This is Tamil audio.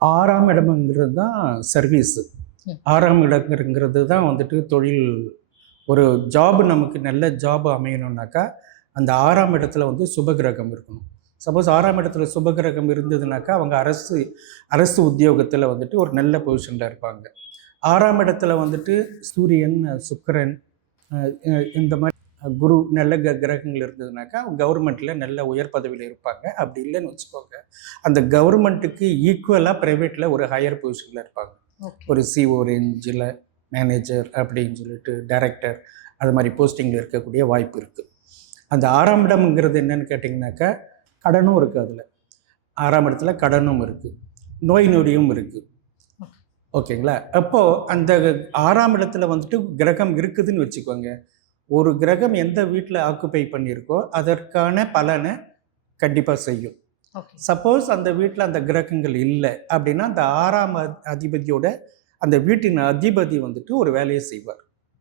6ஆம் இடம்ங்கிறது தான் சர்வீஸு. ம். 6ஆம் இடங்கிறது தான் வந்துட்டு தொழில். ஒரு ஜாப் நமக்கு நல்ல ஜாப் அமையணும்னாக்கா, அந்த 6ஆம் இடத்துல வந்து சுபகிரகம் இருக்கணும். சப்போஸ் 6ஆம் இடத்துல சுபகிரகம் இருந்ததுனாக்கா, அவங்க அரசு அரசு உத்தியோகத்தில வந்துட்டு ஒரு நல்ல பொசிஷன்ல இருப்பாங்க. 6ஆம் இடத்துல வந்துட்டு சூரியன், சுக்கிரன், அ அ இந்த மாரி குரு நல்ல கிரகங்கள் இருந்ததுனாக்கா, கவர்மெண்ட்ல நல்ல உயர் பதவியில இருப்பாங்க. அப்படி இல்லைன்னு வச்சுக்கோங்க, அந்த கவர்மெண்ட்டுக்கு ஈக்குவலா பிரைவேட்ல ஒரு ஹையர் பொசிஷன்ல இருப்பாங்க. ஓகே. ஒரு சிஓ ரேஞ்சில, மேனேஜர் அப்படின்னு சொல்லிட்டு, டைரக்டர் அது மாரி போஸ்டிங்கில இருக்கக்கூடிய வாய்ப்பு இருக்கு. அந்த 6ஆம் இடம்ங்கிறது என்னன்னு கேட்டிங்கனாக்கா, கடனும் இருக்கு அதுல. 6ஆம் இடத்துல கடனும் இருக்கு. நோய் நொடியும் இருக்கு. ஓகேங்களா? அப்போ அந்த 6ஆம் இடத்துல வந்துட்டு கிரகம் இருக்குதுன்னு வச்சுக்கோங்க. ஒரு கிரகம் எந்த வீட்ல ஆக்குபை பண்ணியிருக்கோ, அதற்கான பலன கண்டிப்பா செய்யும். ஓகே. சப்போஸ் அந்த வீட்ல அந்த கிரகங்கள் இல்ல அப்படின்னா, அந்த 6ஆம் அதிபதியோட அந்த வீட்டின் அதிபதி வந்துட்டு ஒரு வேலைய செய்வார்.